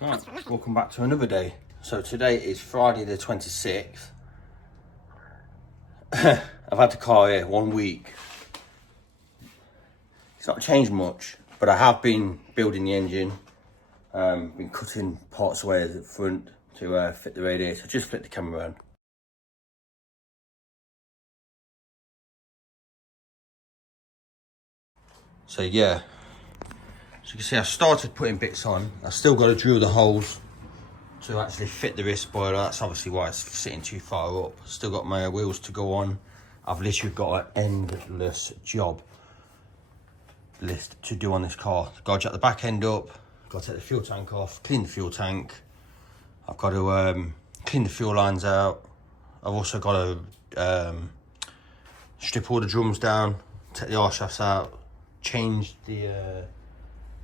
Right, welcome back to another day. So today is Friday the 26th. I've had the car here 1 week. It's not changed much, but I have been building the engine. Been cutting parts away at the front to fit the radiator. Just flip the camera around. So yeah, so you can see I started putting bits on. I've still got to drill the holes to actually fit the rear spoiler. That's obviously why it's sitting too far up. Still got my wheels to go on. I've literally got an endless job list to do on this car. Got to jack the back end up, got to take the fuel tank off, clean the fuel tank. I've got to clean the fuel lines out. I've also got to strip all the drums down, take the R shafts out, change the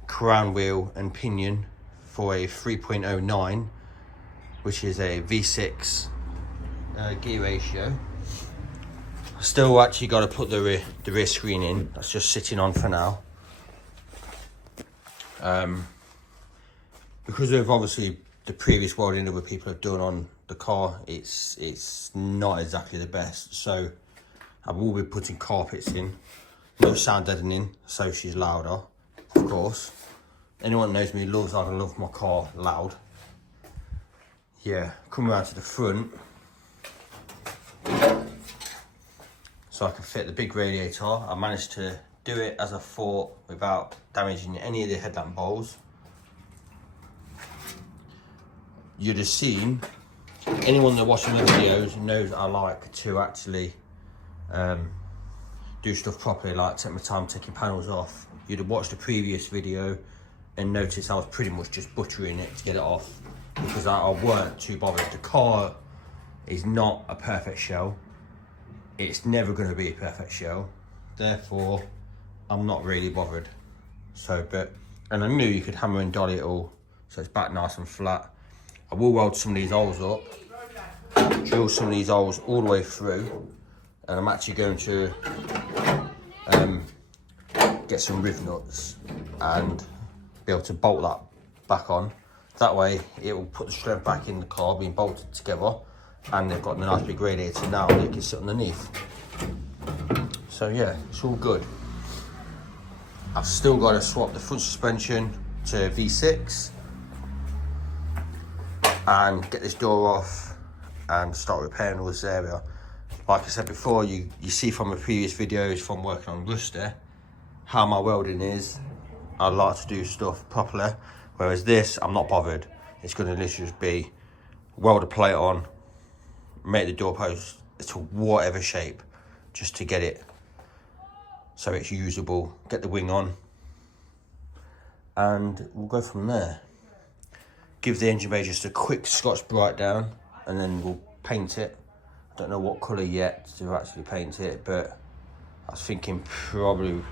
crown wheel and pinion for a 3.09, which is a V6 gear ratio. Still actually got to put the rear screen in. That's just sitting on for now. Because of obviously the previous welding other people have done on the car, it's not exactly the best. So I will be putting carpets in. No sound deadening, so she's louder, of course. Anyone that knows me loves I love my car loud. Yeah, come around to the front. So I can fit the big radiator. I managed to do it as I thought without damaging any of the headlamp bowls. You'd have seen, anyone that watches my videos knows I like to actually do stuff properly, like take my time taking panels off. You'd have watched the previous video and noticed I was pretty much just buttering it to get it off because I weren't too bothered. The car is not a perfect shell. It's never going to be a perfect shell, therefore I'm not really bothered. And I knew you could hammer and dolly it all so it's back nice and flat. I will weld some of these holes up, drill some of these holes all the way through, and I'm actually going to get some riv nuts and be able to bolt that back on. That way it will put the strength back in the car being bolted together. And they've got the nice big radiator now that you can sit underneath. So yeah, it's all good. I've still got to swap the front suspension to V6 and get this door off and start repairing all this area. Like I said before, you see from the previous videos from working on Ruster how my welding is. I like to do stuff properly, whereas this, I'm not bothered. It's going to literally just be weld a plate on, make the doorpost to whatever shape just to get it so it's usable, get the wing on, and we'll go from there. Give the engine bay just a quick Scotch Brite down and then we'll paint it. I don't know what colour yet to actually paint it, but I was thinking probably,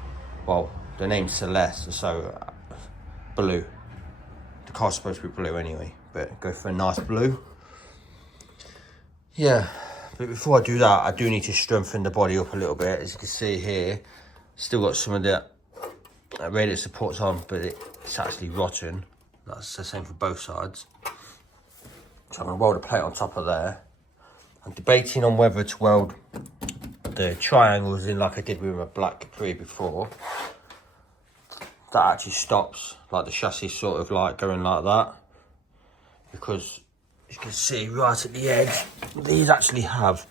well, the name's Celeste, so blue. The car's supposed to be blue anyway, but go for a nice blue. Yeah, but before I do that, I do need to strengthen the body up a little bit. As you can see here, still got some of the radiator supports on, but it's actually rotten. That's the same for both sides. So I'm going to weld a plate on top of there. I'm debating on whether to weld the triangles in like I did with my black Capri before. That actually stops like the chassis sort of like going like that, because you can see right at the edge, these actually have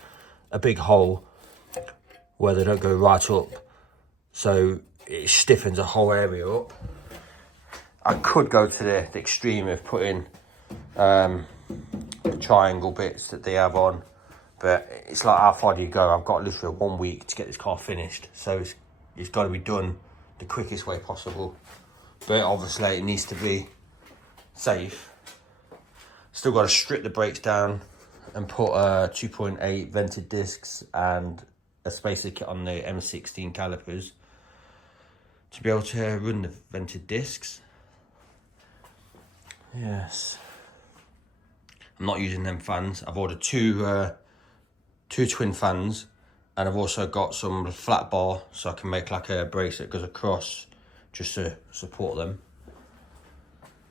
a big hole where they don't go right up, so it stiffens the whole area up. I could go to the extreme of putting the triangle bits that they have on, but it's like, how far do you go? I've got literally 1 week to get this car finished, so it's got to be done the quickest way possible, but obviously it needs to be safe. Still got to strip the brakes down and put 2.8 vented discs and a spacer kit on the M16 calipers to be able to run the vented discs. Yes. I'm not using them fans. I've ordered two twin fans, and I've also got some flat bar so I can make like a brace that goes across just to support them.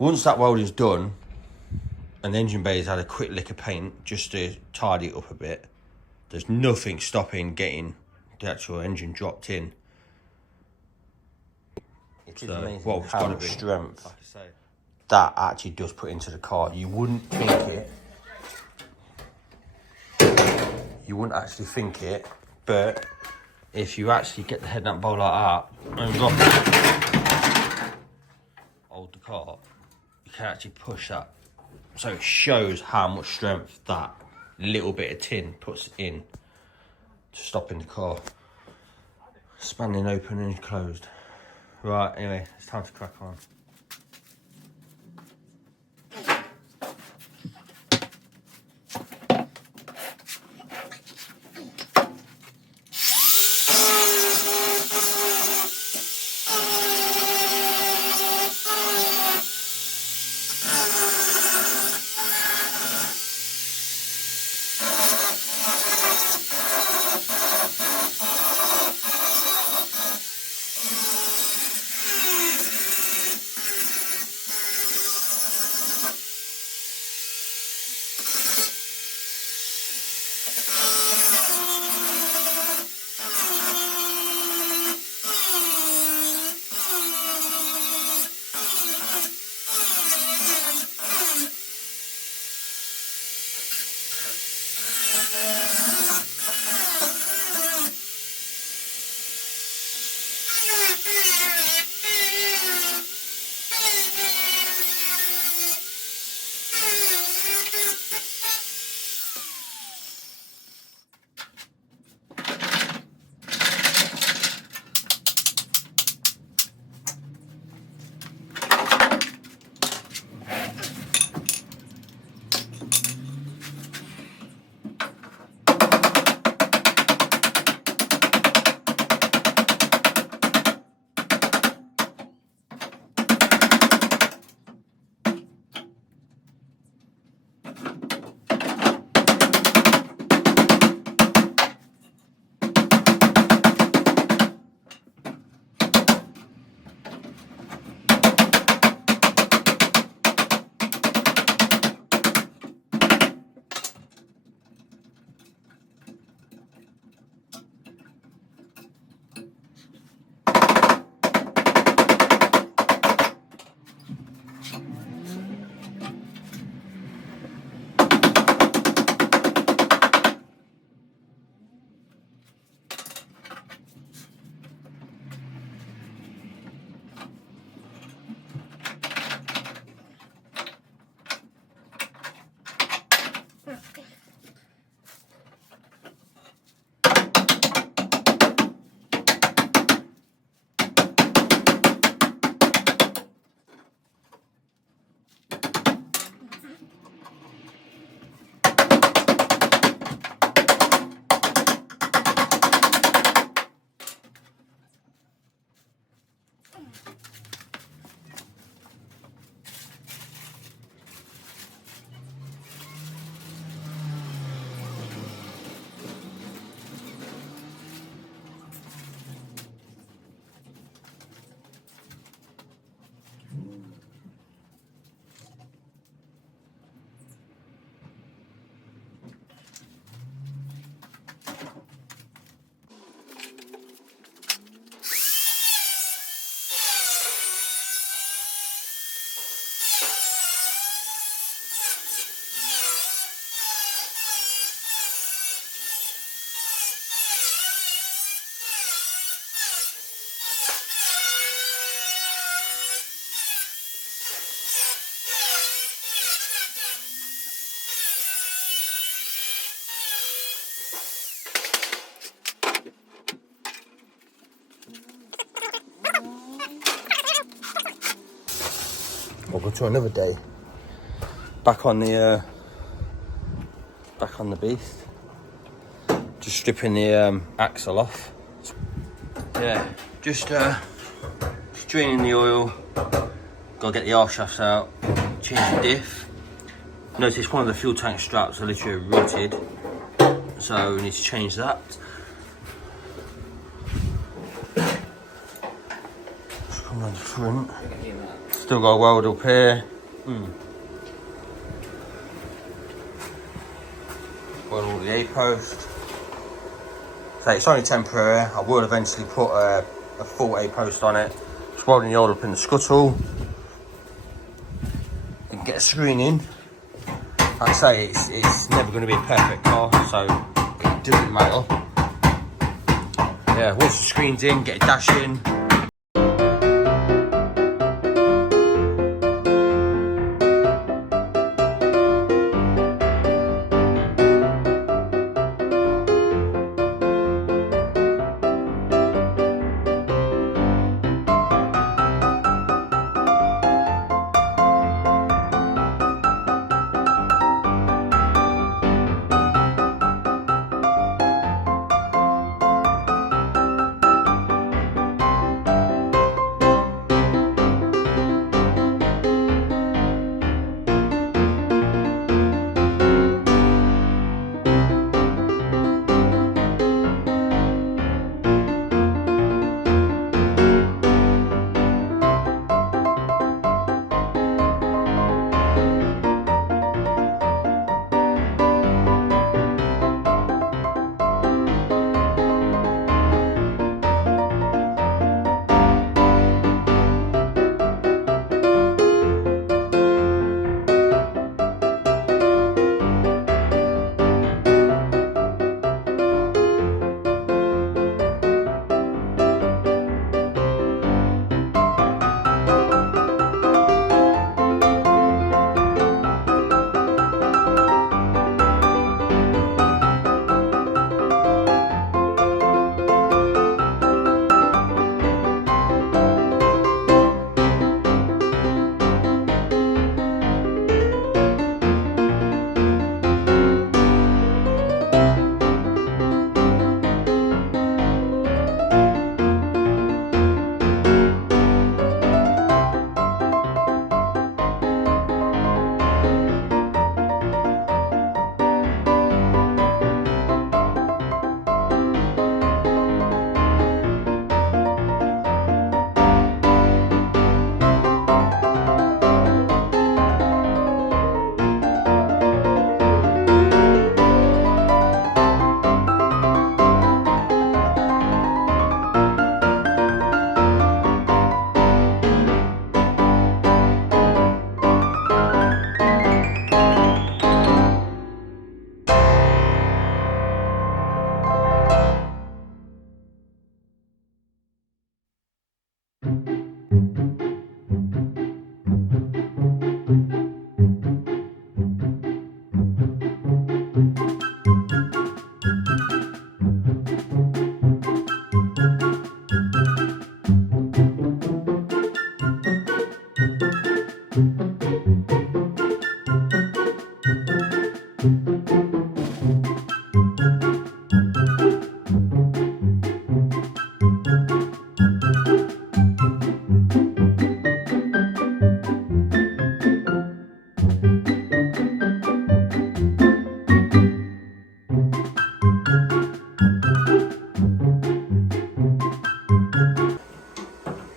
Once that welding's done, and the engine bay's had a quick lick of paint just to tidy it up a bit. There's nothing stopping getting the actual engine dropped in. It is amazing how much strength that actually does put into the car. You wouldn't think it. You wouldn't actually think it, but if you actually get the headlamp bowl like that and rock it, hold the car, you can actually push that. So it shows how much strength that little bit of tin puts in to stopping the car. Spanning open and closed. Right, anyway, it's time to crack on. Welcome to another day. Back on the beast. Just stripping the axle off. Yeah, just draining the oil. Gotta get the arse shafts out. Change the diff. Notice one of the fuel tank straps are literally rotted, so we need to change that. Just come around the front. Still got a weld up here. on all the A-post. So it's only temporary. I will eventually put a full A-post on it. Just welding the oil up in the scuttle. And get a screen in. Like I say, it's never going to be a perfect car, so it doesn't matter. Yeah, once the screen's in, get a dash in.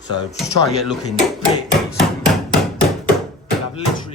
So just try and get looking